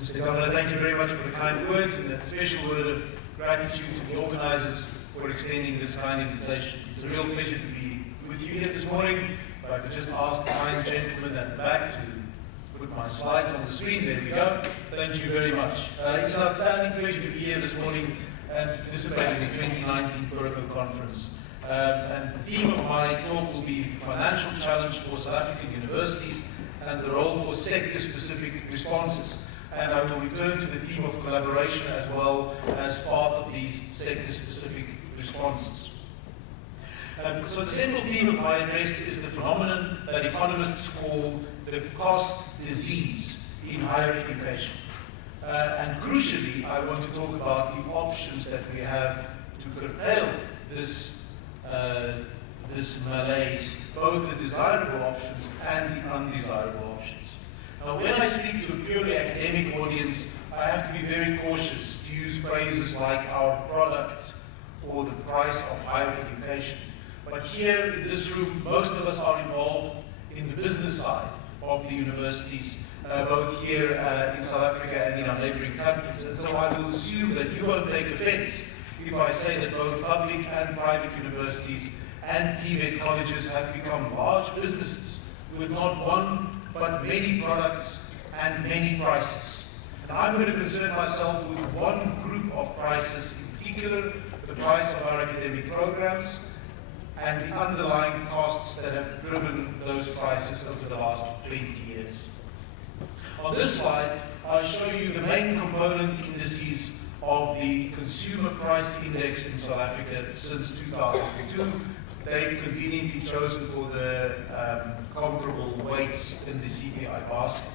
Mr. Governor, thank you very much for the kind words and a special word of gratitude to the organisers for extending this kind invitation. It's a real pleasure to be with you here this morning. If I could just ask the kind gentleman at the back to put my slides on the screen. There we go. Thank you very much. It's an outstanding pleasure to be here this morning and to participate in the 2019 PURCO conference. And the theme of my talk will be financial challenge for South African universities and the role for sector-specific responses. And I will return to the theme of collaboration as well as part of these sector-specific responses. So the central theme of my address is the phenomenon that economists call the cost disease in higher education. And crucially, I want to talk about the options that we have to curtail this malaise, both the desirable options and the undesirable options. Now, when I speak to a purely academic audience, I have to be very cautious to use phrases like our product or the price of higher education. But here in this room, most of us are involved in the business side of the universities, both here in South Africa and in our neighboring countries. And so I will assume that you won't take offense if I say that both public and private universities and TVET colleges have become large businesses with not one but many products and many prices. And I'm going to concern myself with one group of prices, in particular the price of our academic programs and the underlying costs that have driven those prices over the last 20 years. On this slide, I'll show you the main component indices of the Consumer Price Index in South Africa since 2002. They've conveniently chosen for the comparable weights in the CPI basket.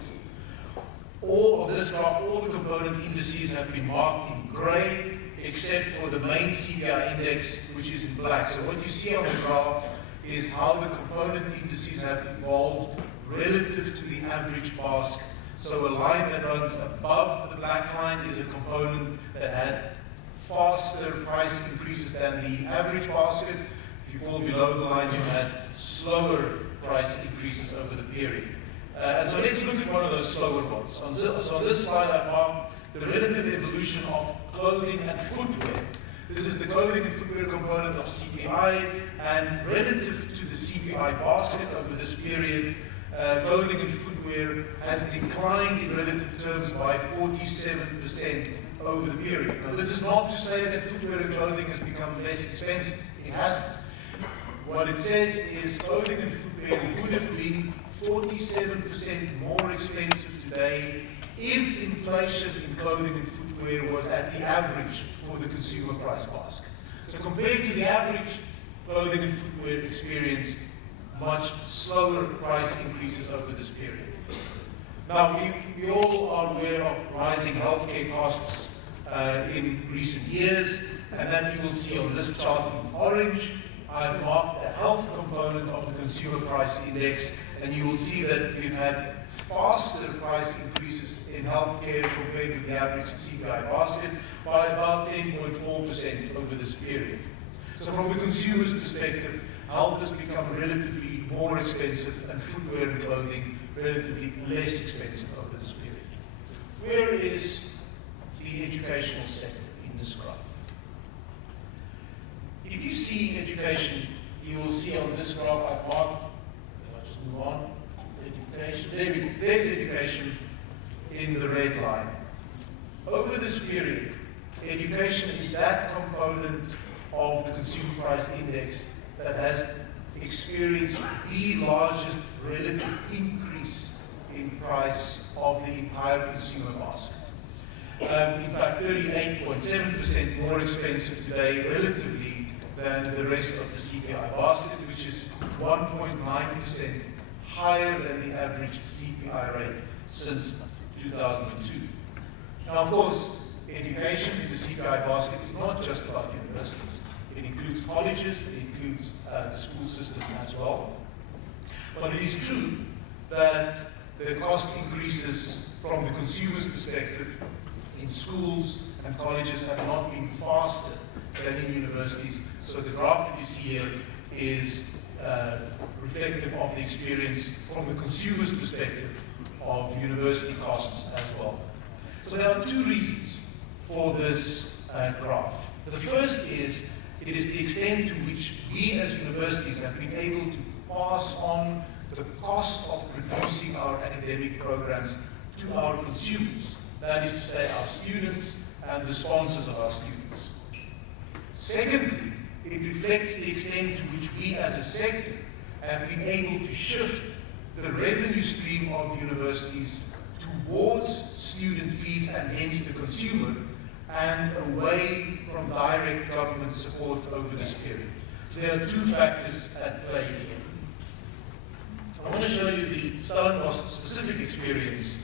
All of this graph, all the component indices have been marked in grey, except for the main CPI index, which is in black. So what you see on the graph is how the component indices have evolved relative to the average basket. So a line that runs above the black line is a component that had faster price increases than the average basket. If you fall below the line, you had slower price increases over the period. And so let's look at one of those slower ones. So on this slide, I've marked the relative evolution of clothing and footwear. This is the clothing and footwear component of CPI, and relative to the CPI basket over this period, clothing and footwear has declined in relative terms by 47% over the period. Now, this is not to say that footwear and clothing has become less expensive. It hasn't. What it says is clothing and footwear would have been 47% more expensive today if inflation in clothing and footwear was at the average for the consumer price basket. So compared to the average, clothing and footwear experienced much slower price increases over this period. Now, we all are aware of rising healthcare costs in recent years, and then you will see on this chart in orange, I've marked the health component of the Consumer Price Index, and you will see that we've had faster price increases in healthcare compared to the average CPI basket by about 10.4% over this period. So from the consumer's perspective, health has become relatively more expensive and footwear and clothing relatively less expensive over this period. Where is the educational sector in this graph? If you see education, you will see on this graph I've marked, if I just move on, education, there we go, there's education in the red line. Over this period, education is that component of the Consumer Price Index that has experienced the largest relative increase in price of the entire consumer basket. In fact, 38.7% more expensive today relatively than the rest of the CPI basket, which is 1.9% higher than the average CPI rate since 2002. Now, of course, education in the CPI basket is not just about universities. It includes colleges, it includes the school system as well. But it is true that the cost increases from the consumer's perspective in schools and colleges have not been faster than in universities. So the graph that you see here is reflective of the experience from the consumer's perspective of university costs as well. So there are two reasons for this graph. The first is, it is the extent to which we as universities have been able to pass on the cost of producing our academic programs to our consumers. That is to say, our students and the sponsors of our students. Secondly, it reflects the extent to which we as a sector have been able to shift the revenue stream of universities towards student fees and hence the consumer, and away from direct government support over this period. So there are two factors at play here. I want to show you the Stellenbosch specific experience,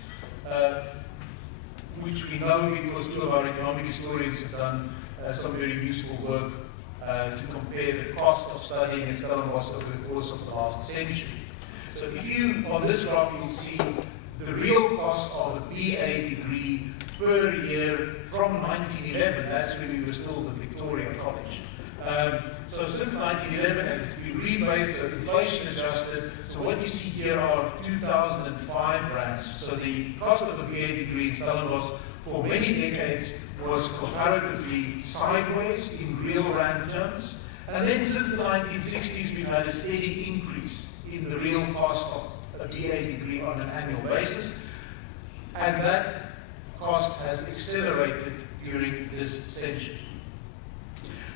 which we know because two of our economic historians have done some very useful work to compare the cost of studying at Stellenbosch over the course of the last century. So if you, on this graph, you'll see the real cost of a BA degree per year from 1911, that's when we were still the Victoria College. So since 1911, and it's been rebased, so inflation adjusted. So what you see here are 2005 rands. So the cost of a BA degree in Stellenbosch for many decades was comparatively sideways in real rand terms. And then since the 1960s, we've had a steady increase in the real cost of a BA degree on an annual basis. And that cost has accelerated during this century.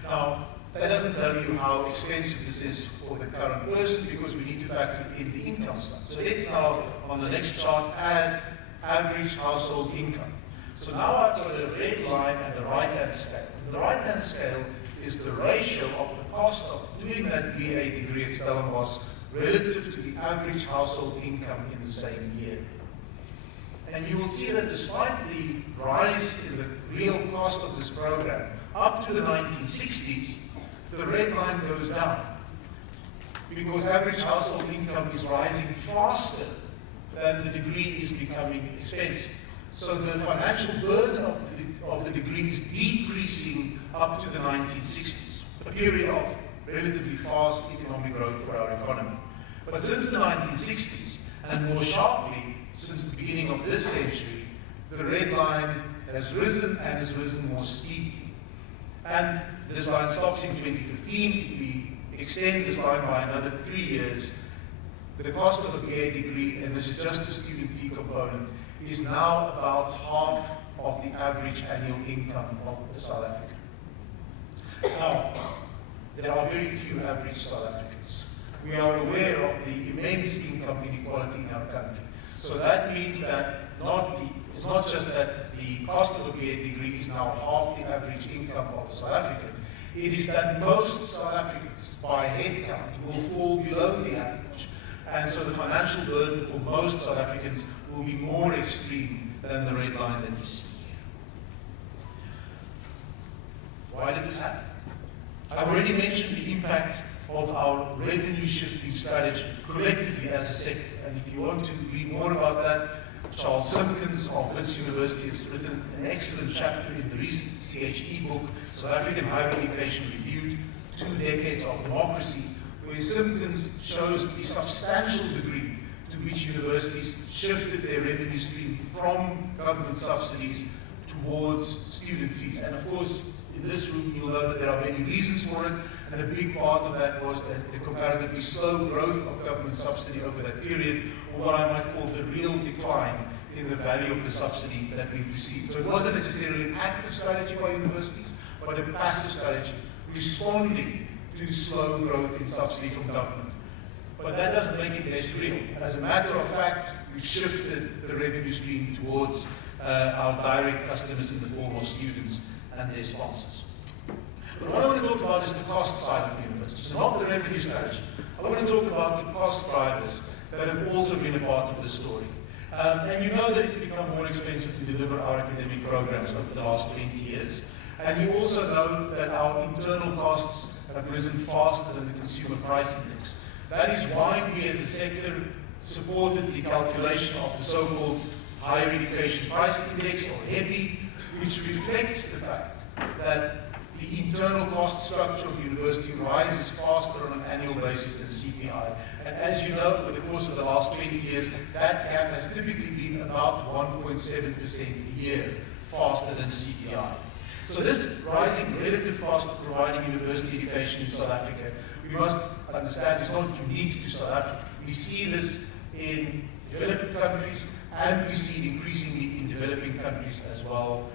Now, that doesn't tell you how expensive this is for the current person, because we need to factor in the income side. So let's now, on the next chart, add average household income. So now I've got a red line and the right-hand scale. The right-hand scale is the ratio of the cost of doing that BA degree at Stellenbosch relative to the average household income in the same year. And you will see that despite the rise in the real cost of this program up to the 1960s, the red line goes down because average household income is rising faster than the degree is becoming expensive. So the financial burden of the degree is decreasing up to the 1960s, a period of relatively fast economic growth for our economy. But since the 1960s, and more sharply since the beginning of this century, the red line has risen and has risen more steeply. And this line stops in 2015. If we extend this line by another 3 years, the cost of a BA degree, and this is just the student fee component, is now about half of the average annual income of the South African. Now, there are very few average South Africans. We are aware of the immense income inequality in our country. So that means that it's not just that the cost of a BA degree is now half the average income of the South African. It is that most South Africans, by head count, will fall below the average. And so the financial burden for most South Africans will be more extreme than the red line that you see here. Why did this happen? I've already mentioned the impact of our revenue shifting strategy collectively as a sector. And if you want to read more about that, Charles Simpkins of Wits University has written an excellent chapter in the recent CHE book, South African Higher Education Reviewed, 2 Decades of Democracy, where Simpkins shows the substantial degree to which universities shifted their revenue stream from government subsidies towards student fees. And of course, in this room, you'll know that there are many reasons for it, and a big part of that was that the comparatively slow growth of government subsidy over that period, or what I might call the real decline in the value of the subsidy that we've received. So it wasn't necessarily an active strategy by universities, but a passive strategy, responding to slow growth in subsidy from government. But that doesn't make it less real. As a matter of fact, we've shifted the revenue stream towards our direct customers in the form of students and their sponsors. But what I want to talk about is the cost side of the university, so not the revenue strategy. I want to talk about the cost drivers that have also been a part of the story. And you know that it's become more expensive to deliver our academic programs over the last 20 years. And you also know that our internal costs have risen faster than the consumer price index. That is why we as a sector supported the calculation of the so-called Higher Education Price Index, or HEPI, which reflects the fact that the internal cost structure of the university rises faster on an annual basis than CPI. And as you know, over the course of the last 20 years, that gap has typically been about 1.7% a year faster than CPI. So this rising relative cost of providing university education in South Africa, we must understand, is not unique to South Africa. We see this in developed countries, and we see it increasingly in developing countries as well.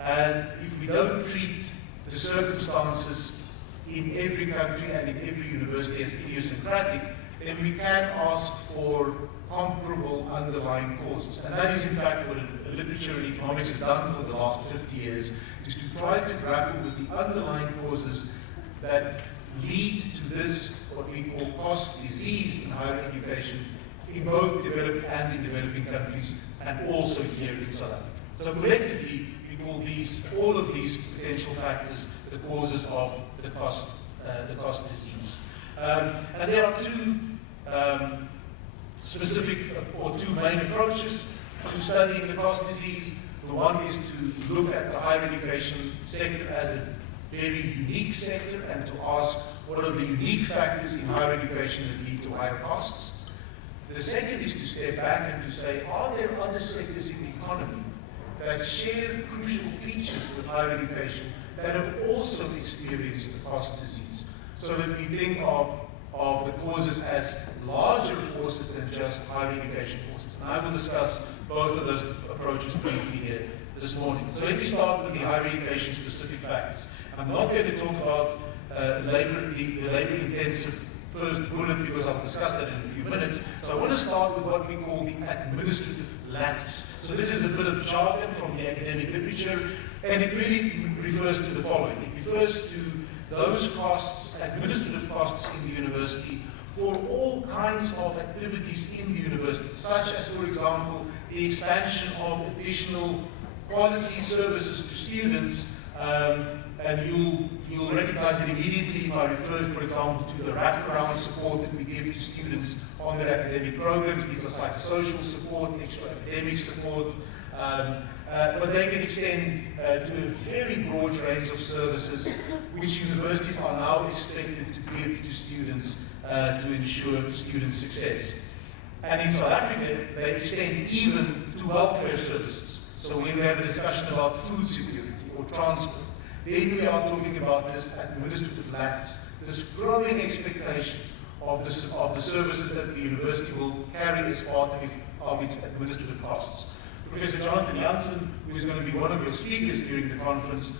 And if we don't treat the circumstances in every country and in every university as idiosyncratic, then we can ask for comparable underlying causes. And that is in fact what literature in economics has done for the last 50 years, is to try to grapple with the underlying causes that lead to this, what we call cost disease in higher education, in both developed and in developing countries, and also here in South Africa. So collectively, we call all of these potential factors the causes of the cost disease. And there are two specific or two main approaches to studying the cost disease. The one is to look at the higher education sector as a very unique sector and to ask what are the unique factors in higher education that lead to higher costs. The second is to step back and to say, are there other sectors in the economy that share crucial features with higher education that have also experienced the cost disease, so that we think of the causes as larger forces than just higher education forces. And I will discuss both of those approaches briefly here this morning. So let me start with the higher education specific factors. I'm not going to talk about the labor-intensive first bullet because I'll discuss that in a few minutes. So I want to start with what we call the administrative lattice. So this is a bit of jargon from the academic literature, and it really refers to the following. It refers to those costs, administrative costs in the university, for all kinds of activities in the university, such as, for example, the expansion of additional quality services to students. And you'll recognize it immediately if I refer, for example, to the wraparound support that we give to students on their academic programs. These are psychosocial support, extra academic support, but they can extend to a very broad range of services which universities are now expected to give to students to ensure student success. And in South Africa, they extend even to welfare services. So when we have a discussion about food security or transport, then we are talking about this administrative lattice, this growing expectation of the services that the university will carry as part of its administrative costs. Professor Jonathan Jansen, who is going to be one of your speakers during the conference,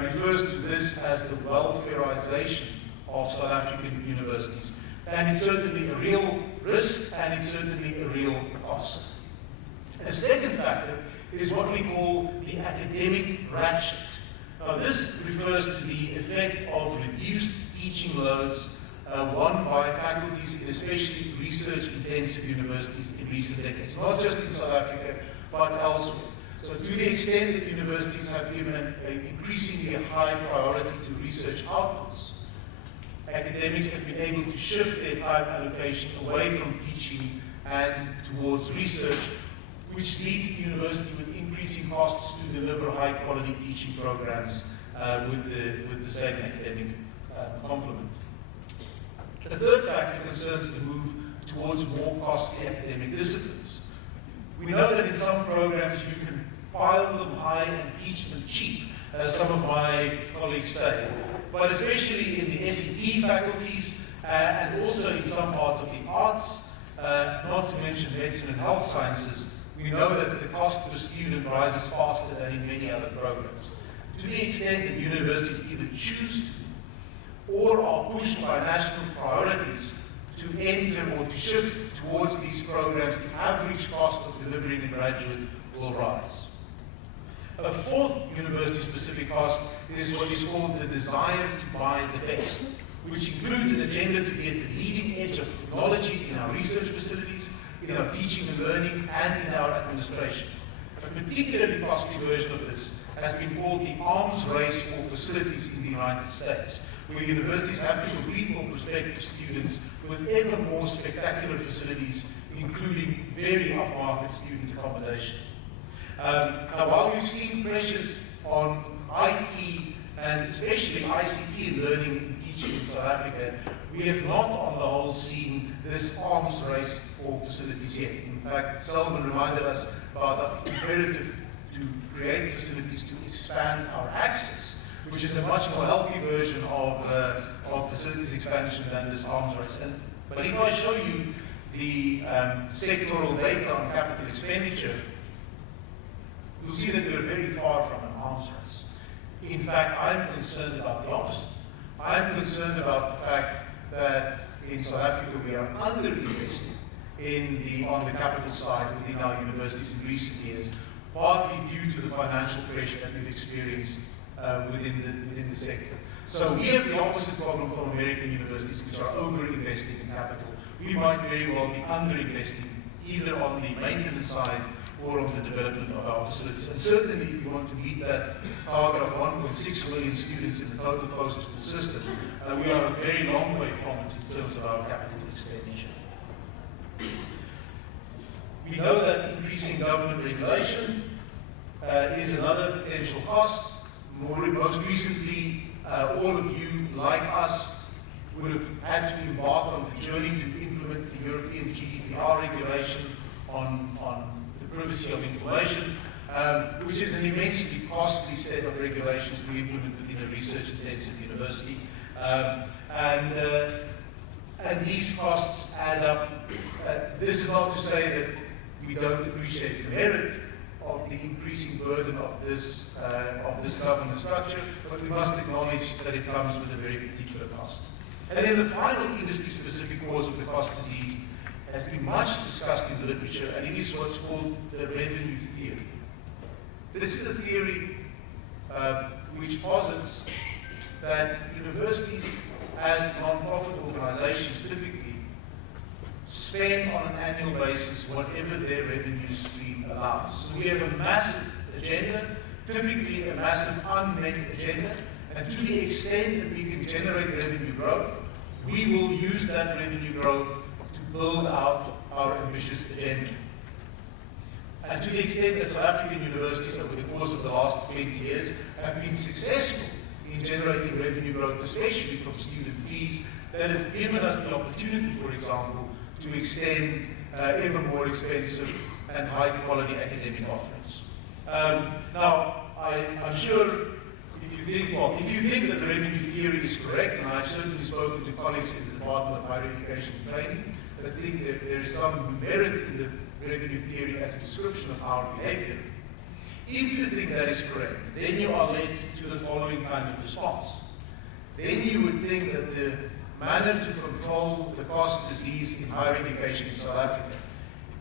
refers to this as the welfareization of South African universities. And it's certainly a real risk, and it's certainly a real cost. The second factor is what we call the academic ratchet. Now, this refers to the effect of reduced teaching loads won by faculties in especially research-intensive universities in recent decades, not just in South Africa, but elsewhere. So to the extent that universities have given an increasingly high priority to research outputs, academics have been able to shift their time allocation away from teaching and towards research, which leads the university with increasing costs to deliver high-quality teaching programs with the same academic complement. The third factor concerns the move towards more costly academic disciplines. We know that in some programs you can pile them high and teach them cheap, as some of my colleagues say. But especially in the SET faculties and also in some parts of the arts, not to mention medicine and health sciences, we know that the cost per student rises faster than in many other programs. To the extent that universities either choose to or are pushed by national priorities to enter or to shift towards these programs, the average cost of delivering a graduate will rise. A fourth university-specific cost is what is called the desire to buy the best, which includes an agenda to be at the leading edge of technology in our research facilities, in our teaching and learning, and in our administration. A particularly costly version of this has been called the arms race for facilities in the United States, where universities have to compete for prospective students with ever more spectacular facilities, including very upmarket student accommodation. Now, while we've seen pressures on IT and especially ICT and learning and teaching in South Africa, we have not on the whole seen this arms race for facilities yet. In fact, Selwyn reminded us about the imperative to create facilities to expand our access, which is a much more healthy version of facilities expansion than this arms race. But if I show you the sectoral data on capital expenditure, you'll see that we're very far from an arms race. In fact, I'm concerned about the opposite. I'm concerned about the fact that in South Africa we are underinvesting on the capital side within our universities in recent years, partly due to the financial pressure that we've experienced within the sector. So we have the opposite problem from American universities, which are over-investing in capital. We might very well be under-investing either on the maintenance side or on the development of our facilities. And certainly if you want to meet that target of 1.6 million students in the total post-school system, we are a very long way from it in terms of our capital expenditure. We know that increasing government regulation is another potential cost. Most recently, all of you, like us, would have had to embark on the journey to implement the European GDPR regulation on the privacy of information, which is an immensely costly set of regulations to implement within a research-intensive university. And these costs add up. This is not to say that we don't appreciate the merit of the increasing burden of this governance structure, but we must acknowledge that it comes with a very particular cost. And then the final industry-specific cause of the cost disease has been much discussed in the literature, and it is what's called the revenue theory. This is a theory which posits that universities as non-profit organizations typically spend on an annual basis whatever their revenue stream allows. So we have a massive agenda, typically a massive unmet agenda, and to the extent that we can generate revenue growth, we will use that revenue growth to build out our ambitious agenda. And to the extent that South African universities over the course of the last 20 years have been successful in generating revenue growth, especially from student fees, that has given us the opportunity, for example, to extend ever more expensive and high-quality academic offerings. Now, I'm sure if you think that the revenue theory is correct, and I've certainly spoken to colleagues in the Department of Higher Education and Training that think that there is some merit in the revenue theory as a description of our behavior. If you think that is correct, then you are led to the following kind of response. Then you would think that the manner to control the cost disease in higher education in South Africa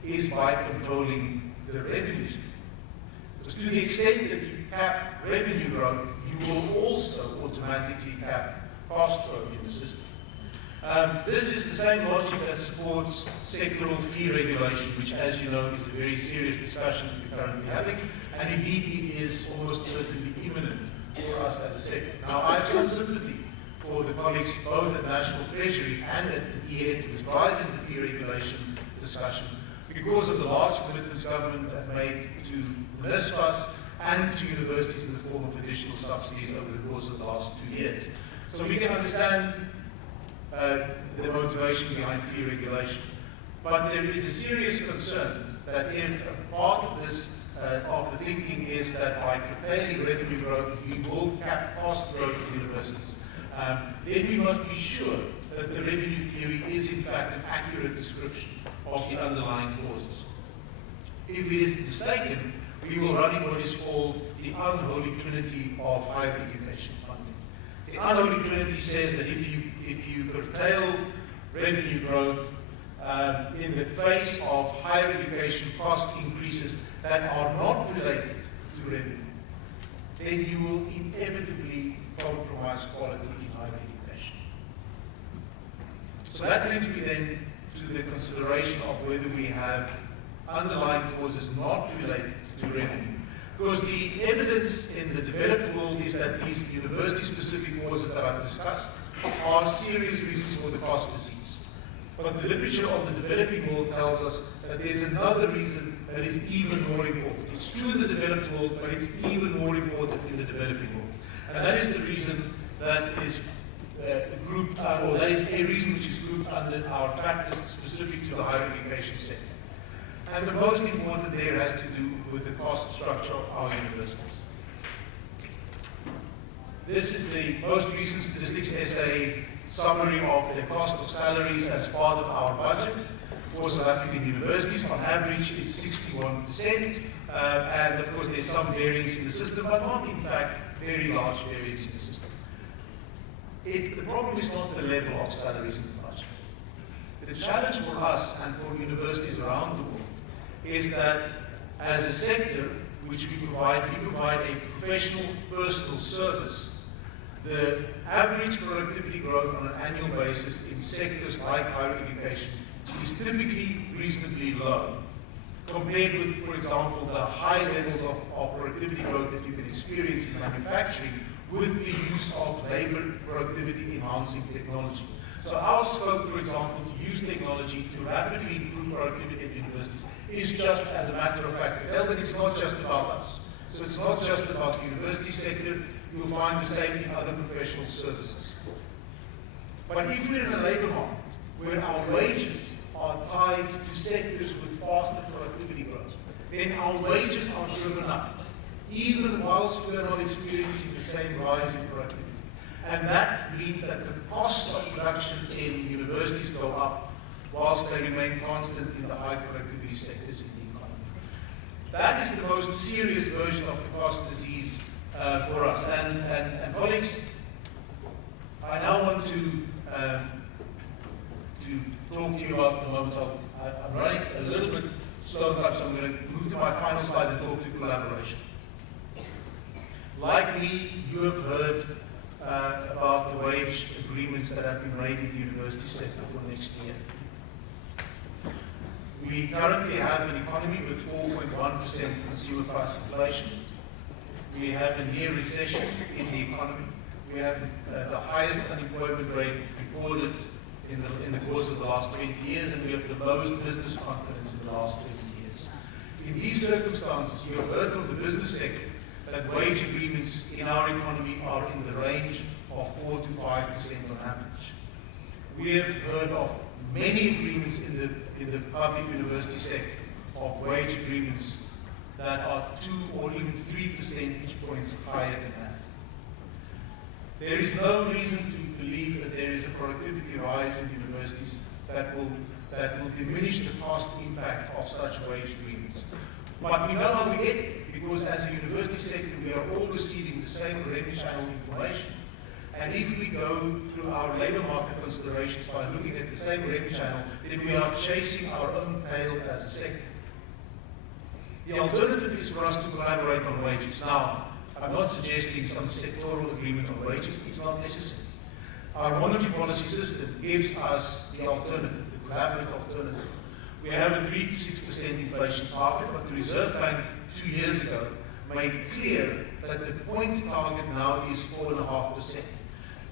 is by controlling the revenue stream. Because to the extent that you cap revenue growth, you will also automatically cap cost growth in the system. This is the same logic that supports sectoral fee regulation, which, as you know, is a very serious discussion we're currently having, and indeed it is almost certainly imminent for us as a sector. Now, I have some sympathy for the colleagues both at National Treasury and at the EA who is driving the fee regulation discussion because of the large commitments government have made to NSFAS and to universities in the form of additional subsidies over the course of the last 2 years. So we can understand the motivation behind fee regulation. But there is a serious concern that if a part of this, of the thinking is that by curtailing revenue growth, we will cap cost growth in universities, then we must be sure that the revenue theory is in fact an accurate description of the underlying causes. If it is mistaken, we will run in what is called the unholy trinity of higher education funding. The unholy trinity says that if you curtail revenue growth in the face of higher education cost increases that are not related to revenue, then you will inevitably compromise quality in higher education. So that brings me then to the consideration of whether we have underlying causes not related to revenue. Because the evidence in the developed world is that these university-specific causes that I've discussed are serious reasons for the cost disease. But the literature of the developing world tells us that there's another reason that is even more important. It's true in the developed world, but it's even more important in the developing world. And that is the reason that is grouped, or that is a reason which is grouped under our factors specific to the higher education sector. And the most important there has to do with the cost structure of our universities. This is the most recent Statistics SA summary of the cost of salaries as part of our budget for South African universities. On average, it's 61%, and of course there's some variance in the system, but not in fact very large variance in the system. The problem is not the level of salaries in the budget. The challenge for us and for universities around the world is that as a sector which we provide a professional personal service. The average productivity growth on an annual basis in sectors like higher education is typically reasonably low, compared with, for example, the high levels of productivity growth that you can experience in manufacturing with the use of labor productivity enhancing technology. So our scope, for example, to use technology to rapidly improve productivity at universities is just, as a matter of fact, relevant. It's not just about us. So it's not just about the university sector. You'll find the same in other professional services. But if we're in a labor market where our wages are tied to sectors with faster productivity growth, then our wages are driven up, even whilst we are not experiencing the same rise in productivity. And that means that the cost of production in universities go up, whilst they remain constant in the high productivity sectors in the economy. That is the most serious version of the cost disease for us. And colleagues, I now want to talk to you about the moment. I'm running a little bit slow enough, so I'm going to move to my final slide and talk to collaboration. Like me, you have heard about the wage agreements that have been made in the university sector for next year. We currently have an economy with 4.1% consumer price inflation. We have a near recession in the economy. We have the highest unemployment rate recorded in the course of the last 20 years, and we have the lowest business confidence in the last 20 years. In these circumstances, you have heard from the business sector that wage agreements in our economy are in the range of 4 to 5% on average. We have heard of many agreements in the public university sector of wage agreements that are 2 or even 3 percentage points higher than that. There is no reason to believe that there is a productivity rise in universities that will diminish the cost impact of such wage agreements. But we know how we get it, because as a university sector, we are all receiving the same revenue channel information. And if we go through our labor market considerations by looking at the same revenue channel, then we are chasing our own tail as a sector. The alternative is for us to collaborate on wages. Now, I'm not suggesting some sectoral agreement on wages. It's not necessary. Our monetary policy system gives us the alternative, the collaborative alternative. We have a 3 to 6% inflation target, but the Reserve Bank 2 years ago made clear that the point target now is 4.5%.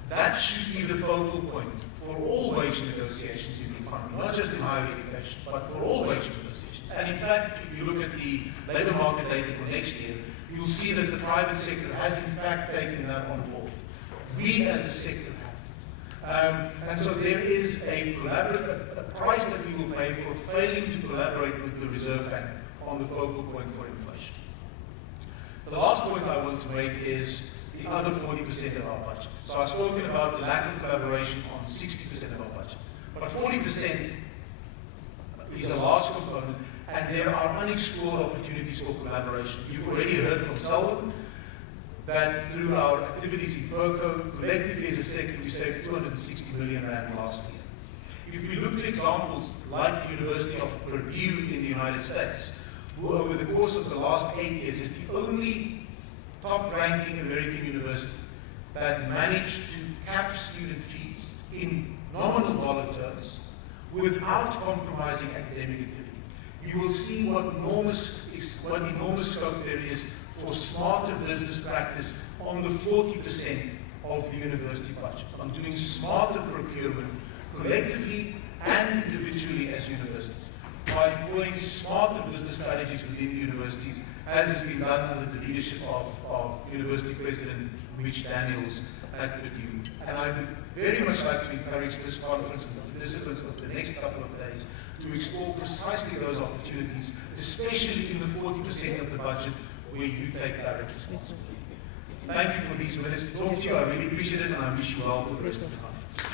That should be the focal point for all wage negotiations in the economy, not just in higher education, but for all wage negotiations. And in fact, if you look at the labor market data for next year, you'll see that the private sector has in fact taken that on board. We as a sector have. And so there is a price that we will pay for failing to collaborate with the Reserve Bank on the focal point for inflation. The last point I want to make is the other 40% of our budget. So I've spoken about the lack of collaboration on 60% of our budget. But 40% is a large component, and there are unexplored opportunities for collaboration. You've already heard from Selwyn that through our activities in PURCO, collectively as a sector, we saved 260 million rand last year. If we look at examples like the University of Purdue in the United States, who over the course of the last 8 years is the only top-ranking American university that managed to cap student fees in nominal dollar terms without compromising academic activity. You will see what enormous scope there is for smarter business practice on the 40% of the university budget, on doing smarter procurement collectively and individually as universities. by employing smarter business strategies within the universities, as has been done under the leadership of University President Mitch Daniels at Purdue. And I would very much like to encourage this conference and the participants of the next couple of days to explore precisely those opportunities, especially in the 40% of the budget where you take direct responsibility. Thank you for these minutes to talk to you. I really appreciate it, and I wish you well for the rest of the conference.